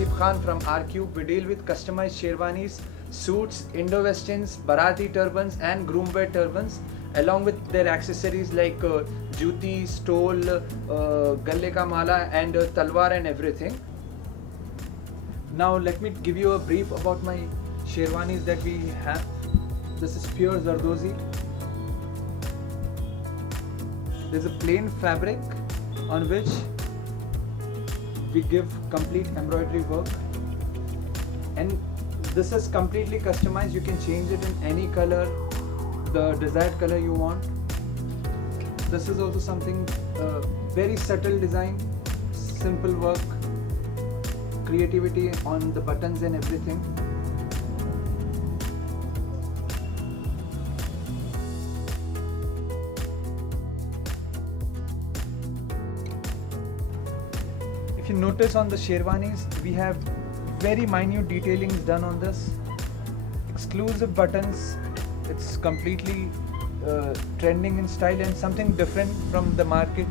Asif Khan from R-Cube. We deal with customized sherwanis, suits, Indo-Westerns, Bharati turbans and groom wear turbans, along with their accessories like juti, stole, galle ka mala and talwar and everything. Now let me give you a brief about my sherwanis that we have. This is pure Zardozi. There's a plain fabric on which we give complete embroidery work, and this is completely customized. You can change it in any color, the desired color you want. This is also something very subtle design, simple work, creativity on the buttons and everything. If you notice on the sherwanis, we have very minute detailings done on this. Exclusive buttons. It's completely trending in style and something different from the market.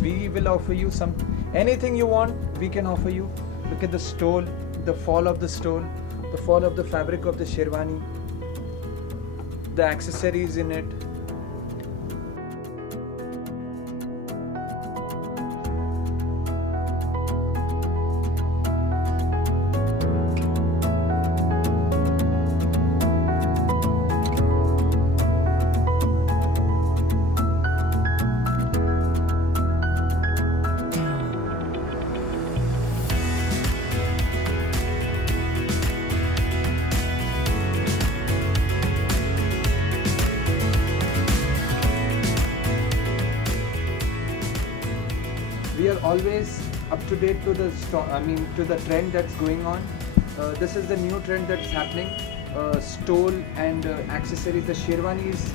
We will offer you anything you want. We can offer you. Look at the stole, the fall of the stole, the fall of the fabric of the sherwani, the accessories in it. We are always up to date to the trend that's going on. This is the new trend that's happening. Stole and accessories. The sherwani is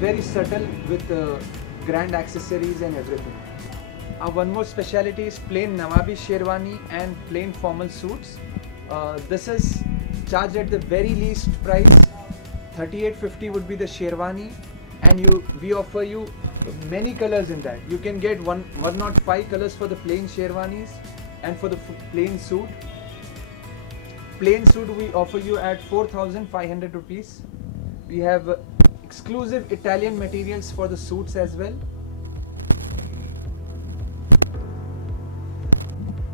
very subtle with grand accessories and everything. One more speciality is plain Nawabi sherwani and plain formal suits. This is charged at the very least price. 3850 would be the sherwani, and we offer you many colors in that. You can get 105 colors for the plain sherwanis, and for the plain suit. Plain suit we offer you at 4,500 rupees. We have exclusive Italian materials for the suits as well.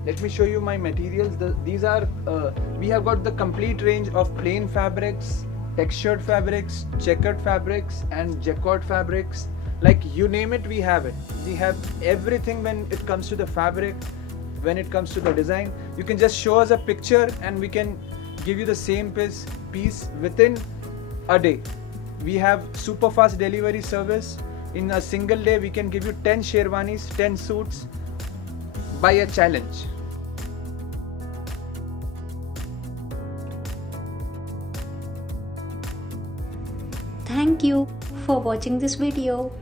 Let me show you my materials. These are we have got the complete range of plain fabrics, textured fabrics, checkered fabrics and jacquard fabrics. Like you name it, we have it. We have everything when it comes to the fabric, when it comes to the design. You can just show us a picture and we can give you the same piece within a day. We have super fast delivery service. In a single day, we can give you 10 sherwanis, 10 suits by a challenge. Thank you for watching this video.